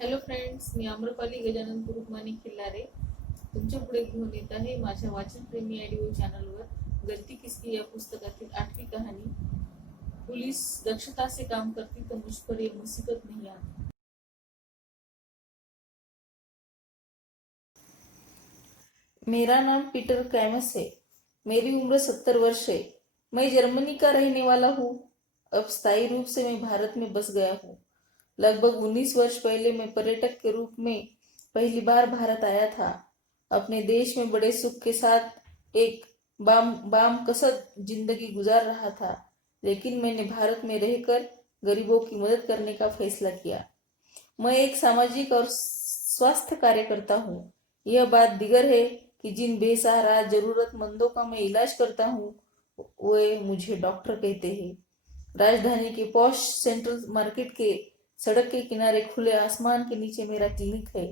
Hello friends, मी आम्रपाली गजानन कुरुकमानी खिल्लारे तुमच्या पुढे घेऊन येत आहे माझ्या वाचनप्रेमी ऑडिओ चॅनलवर गलती किसकी या पुस्तकातील 8वी कहाणी। पुलिस दक्षता से काम करती तो मुझ पर ये मुसीबत नहीं आती। मेरा नाम पीटर कैमस है। मेरी उम्र 70 वर्ष है। मैं जर्मनी का रहने वाला हूँ। अब स्थायी रूप से मैं भारत में बस गया हूँ। लगभग 19 वर्ष पहले मैं पर्यटक के रूप में पहली बार भारत आया था। अपने देश में बड़े सुख के साथ एक बाम कसद जिंदगी गुजार रहा था, लेकिन मैंने भारत में रहकर गरीबों की मदद करने का फैसला किया। मैं एक सामाजिक और स्वास्थ्य कार्यकर्ता हूँ। यह बात दिगर है कि जिन बेसहारा जरूरतमंदों का मैं इलाज करता हूँ वे मुझे डॉक्टर कहते हैं। राजधानी के पॉश सेंट्रल मार्केट के सड़क के किनारे खुले आसमान के नीचे मेरा क्लिनिक है,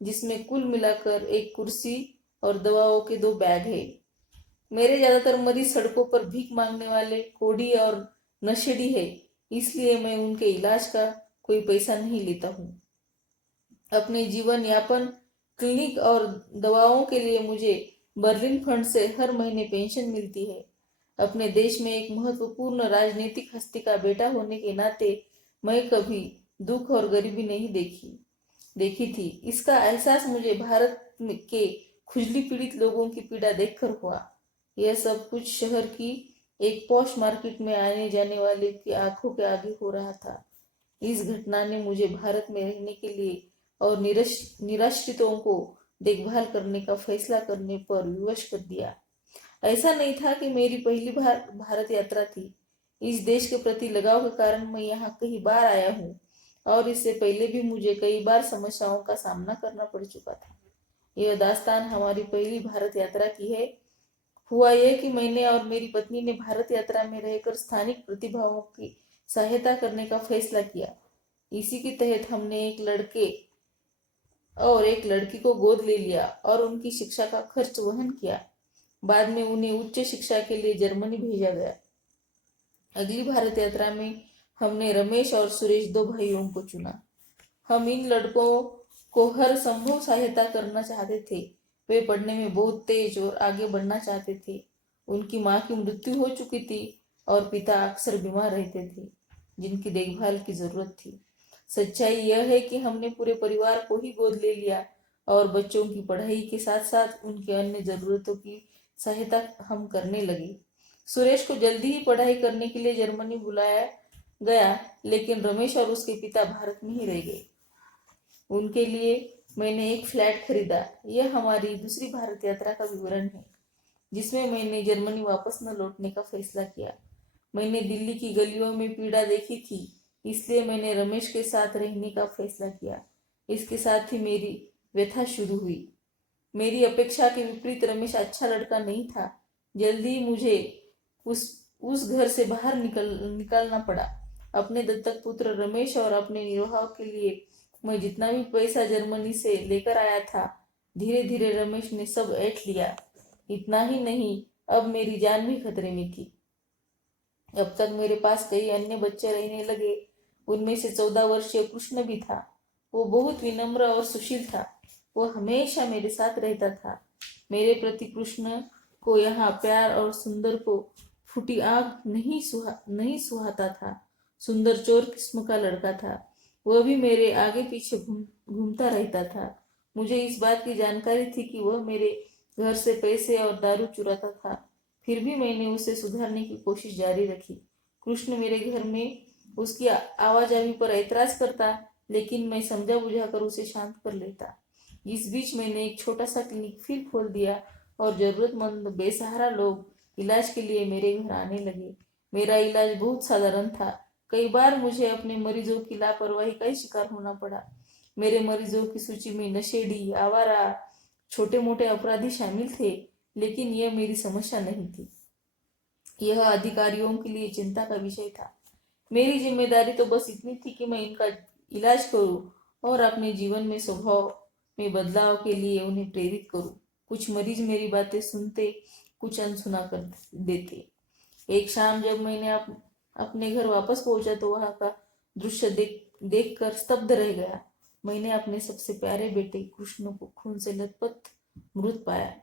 जिसमें कुल मिलाकर एक कुर्सी और दवाओं के 2 बैग है। मेरे ज्यादातर मरीज सड़कों पर भीख मांगने वाले कोढ़ी और नशेड़ी है, इसलिए मैं उनके इलाज का कोई पैसा नहीं लेता हूँ। अपने जीवन यापन, क्लिनिक और दवाओं के लिए मुझे बर्लिन फंड से हर महीने पेंशन मिलती है। अपने देश में एक महत्वपूर्ण राजनीतिक हस्ती का बेटा होने के नाते मैं कभी दुख और गरीबी नहीं देखी थी। इसका एहसास मुझे भारत के खुजली पीड़ित लोगों की पीड़ा देखकर हुआ। यह सब कुछ शहर की एक पॉश मार्केट में आने जाने वाले की आंखों के आगे हो रहा था। इस घटना ने मुझे भारत में रहने के लिए और निराश्रितों को देखभाल करने का फैसला करने पर विवश कर दिया। ऐसा नहीं था कि मेरी पहली बार भारत यात्रा थी। इस देश के प्रति लगाव के कारण मैं यहाँ कई बार आया हूँ और इससे पहले भी मुझे कई बार समस्याओं का सामना करना पड़ चुका था। यह दास्तान हमारी पहली भारत यात्रा की है। हुआ यह कि मैंने और मेरी पत्नी ने भारत यात्रा में रहकर स्थानिक प्रतिभाओं की सहायता करने का फैसला किया। इसी के तहत हमने एक लड़के और एक लड़की को गोद ले लिया और उनकी शिक्षा का खर्च वहन किया। बाद में उन्हें उच्च शिक्षा के लिए जर्मनी भेजा गया। अगली भारत यात्रा में हमने रमेश और सुरेश 2 भाइयों को चुना। हम इन लड़कों को हर संभव सहायता करना चाहते थे। वे पढ़ने में बहुत तेज और आगे बढ़ना चाहते थे। उनकी माँ की मृत्यु हो चुकी थी और पिता अक्सर बीमार रहते थे, जिनकी देखभाल की जरूरत थी। सच्चाई यह है कि हमने पूरे परिवार को ही गोद ले लिया और बच्चों की पढ़ाई के साथ साथ उनके अन्य जरूरतों की सहायता हम करने लगे। सुरेश को जल्दी ही पढ़ाई करने के लिए जर्मनी बुलाया गया, लेकिन रमेश और उसके पिता भारत में ही रह गए। उनके लिए मैंने एक फ्लैट खरीदा। यह हमारी दूसरी भारत यात्रा का विवरण है, जिसमें मैंने जर्मनी वापस न लौटने का फैसला किया। मैंने दिल्ली की गलियों में पीड़ा देखी थी, इसलिए मैंने रमेश के साथ रहने का फैसला किया। इसके साथ ही मेरी व्यथा शुरू हुई। मेरी अपेक्षा के विपरीत रमेश अच्छा लड़का नहीं था। जल्दी मुझे उस घर से बाहर निकलना पड़ा। अपने दत्तक पुत्र रमेश और अपने निर्वाह के लिए मैं जितना भी पैसा जर्मनी से लेकर आया था, धीरे धीरे रमेश ने सब ऐंठ लिया। इतना ही नहीं, अब मेरी जान भी खतरे में थी। अब तक मेरे पास कई अन्य बच्चे रहने लगे। उनमें से 14 वर्षीय कृष्ण भी था। वो बहुत विनम्र और सुशील था। वो हमेशा मेरे साथ रहता था। मेरे प्रति कृष्ण को यहाँ प्यार और सुंदर को फूटी आंख नहीं सुहाता था। सुंदर चोर किस्म का लड़का था। वह भी मेरे आगे पीछे घूमता रहता था। मुझे इस बात की जानकारी थी कि वह मेरे घर से पैसे और दारू चुराता था, फिर भी मैंने उसे सुधारने की कोशिश जारी रखी। कृष्ण मेरे घर में उसकी आवाजावी पर ऐतराज करता, लेकिन मैं समझा बुझाकर उसे शांत कर लेता। इस बीच मैंने एक छोटा सा क्लिनिक फिर खोल दिया और जरूरतमंद बेसहारा लोग इलाज के लिए मेरे घर आने लगे। मेरा इलाज बहुत साधारण था। कई बार मुझे अपने मरीजों की लापरवाही का ही शिकार होना पड़ा। मेरे मरीजों की सूची में नशेड़ी, आवारा, छोटे मोटे अपराधी शामिल थे, लेकिन यह मेरी समस्या नहीं थी। यह अधिकारियों के लिए चिंता का विषय था। मेरी जिम्मेदारी तो बस इतनी थी कि मैं इनका इलाज करूं और अपने जीवन में स्वभाव में बदलाव के लिए उन्हें प्रेरित करूं। कुछ मरीज मेरी बातें सुनते, कुछ अनसुना कर देते। एक शाम जब मैंने अपने घर वापस पहुंचा तो वहां का दृश्य देख कर स्तब्ध रह गया। मैंने अपने सबसे प्यारे बेटे कृष्ण को खून से लथपथ मृत पाया।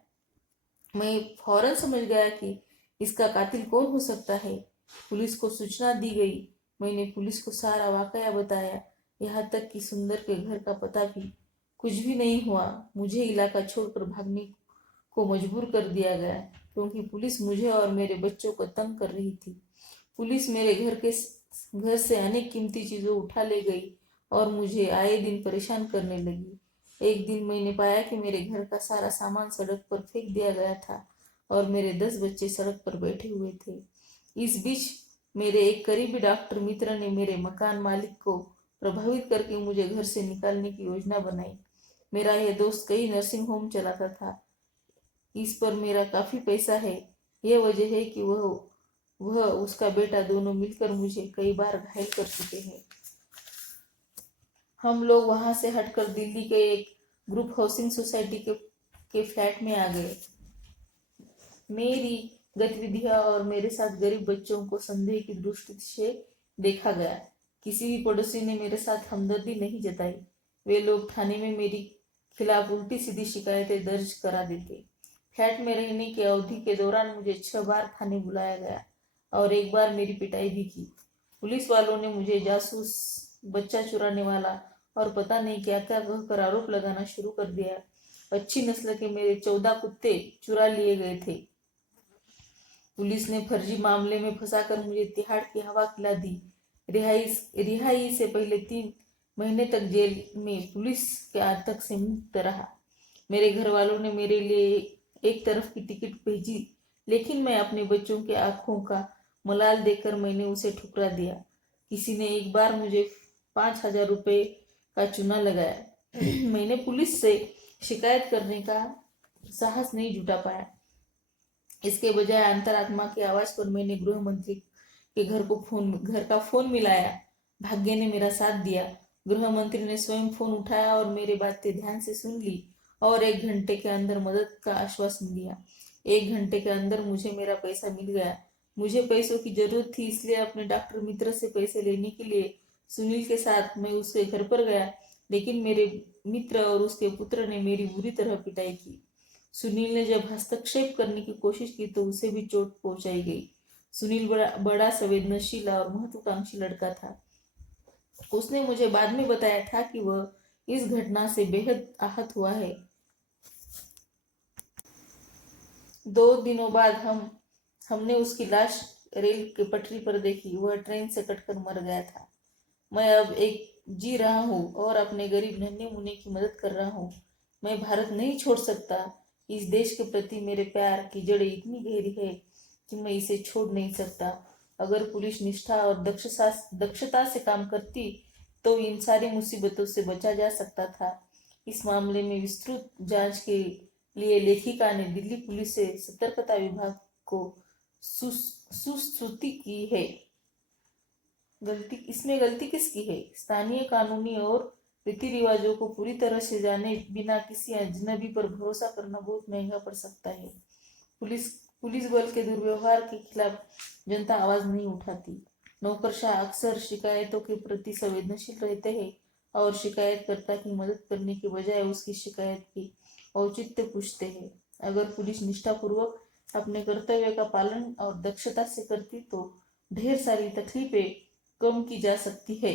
मैं फौरन समझ गया कि इसका कातिल कौन हो सकता है। पुलिस को सूचना दी गई। मैंने पुलिस को सारा वाकया बताया, यहाँ तक कि सुंदर के घर का पता भी। कुछ भी नहीं हुआ। मुझे इलाका छोड़कर भागने को मजबूर कर दिया गया क्योंकि पुलिस मुझे और मेरे बच्चों को तंग कर रही थी। पुलिस मेरे घर से अनेक कीमती चीजें उठा ले गई और मुझे आए दिन परेशान करने लगी। एक दिन मैंने पाया कि मेरे घर का सारा सामान सड़क पर फेंक दिया गया था और मेरे 10 बच्चे सड़क पर बैठे हुए थे। इस बीच मेरे एक करीबी डॉक्टर मित्र ने मेरे मकान मालिक को प्रभावित करके मुझे घर से निकालने की योजना बनाई। मेरा यह दोस्त कई नर्सिंग होम चलाता था। इस पर मेरा काफी पैसा है। यह वजह है कि वह उसका बेटा दोनों मिलकर मुझे कई बार घायल कर चुके हैं। हम लोग वहां से हटकर दिल्ली के एक ग्रुप हाउसिंग सोसाइटी के फ्लैट में आ गए। मेरी गतिविधियां और मेरे साथ गरीब बच्चों को संदेह की दृष्टि से देखा गया। किसी भी पड़ोसी ने मेरे साथ हमदर्दी नहीं जताई। वे लोग थाने में मेरी खिलाफ उल्टी सीधी शिकायतें दर्ज करा देते। फ्लैट में रहने की अवधि के दौरान मुझे 6 बार थाने बुलाया गया और एक बार मेरी पिटाई भी की। पुलिस वालों ने मुझे जासूस, बच्चा चुराने वाला और पता नहीं क्या क्या कहकर आरोप लगाना शुरू कर दिया। अच्छी नस्ल के मेरे 14 कुत्ते चुरा लिए गए थे। पुलिस ने फर्जी मामले में फंसाकर मुझे तिहाड़ की हवा खिला दी। रिहाई से पहले 3 महीने तक जेल में पुलिस के आतंक से मुक्त रहा। मेरे घर वालों ने मेरे लिए एक तरफ की टिकट भेजी, लेकिन मैं अपने बच्चों के आंखों का मलाल देकर मैंने उसे ठुकरा दिया। किसी ने एक बार मुझे 5,000 रुपये का चूना लगाया। मैंने पुलिस से शिकायत करने का साहस नहीं जुटा पाया। इसके बजाय अंतरात्मा की आवाज पर मैंने गृह मंत्री के घर का फोन मिलाया। भाग्य ने मेरा साथ दिया। गृह मंत्री ने स्वयं फोन उठाया और मेरी बातें ध्यान से सुन ली और 1 घंटे के अंदर मदद का आश्वासन दिया। 1 घंटे के अंदर मुझे मेरा पैसा मिल गया। मुझे पैसों की जरूरत थी, इसलिए अपने डॉक्टर मित्र से पैसे लेने के लिए सुनील के साथ मैं उसके घर पर गया, लेकिन मेरे मित्र और उसके पुत्र ने मेरी बुरी तरह पिटाई की। सुनील ने जब हस्तक्षेप करने की कोशिश की तो उसे भी चोट पहुंचाई गई। सुनील बड़ा संवेदनशील और महत्वाकांक्षी लड़का था। उसने मुझे बाद में बताया था कि वह इस घटना से बेहद आहत हुआ है। 2 दिनों बाद हमने उसकी लाश रेल के पटरी पर देखी। वह ट्रेन से कटकर मर गया था। मैं अब एक जी रहा हूँ और अपने गरीब नन्हे मुन्ने की मदद कर रहा हूँ। मैं भारत नहीं छोड़ सकता। इस देश के प्रति मेरे प्यार की जड़ें इतनी गहरी है कि मैं इसे छोड़ नहीं सकता। अगर पुलिस निष्ठा और दक्षता से काम करती तो इन सारी मुसीबतों से बचा जा सकता था। इस मामले में विस्तृत जांच के लिए लेखिका ने दिल्ली पुलिस से सतर्कता विभाग को सुस्तुति की है। गलती किसकी है? स्थानीय कानूनी और रीति रिवाजों को पूरी तरह से जाने बिना किसी अजनबी पर भरोसा करना बहुत महंगा पड़ सकता है। पुलिस बल के दुर्व्यवहार के खिलाफ जनता आवाज नहीं उठाती। नौकरशाह अक्सर शिकायतों के प्रति संवेदनशील रहते हैं और शिकायतकर्ता की मदद करने के बजाय उसकी शिकायत की औचित्य पूछते हैं। अगर पुलिस निष्ठापूर्वक अपने कर्तव्य का पालन और दक्षता से करती तो ढेर सारी तकलीफें कम की जा सकती है।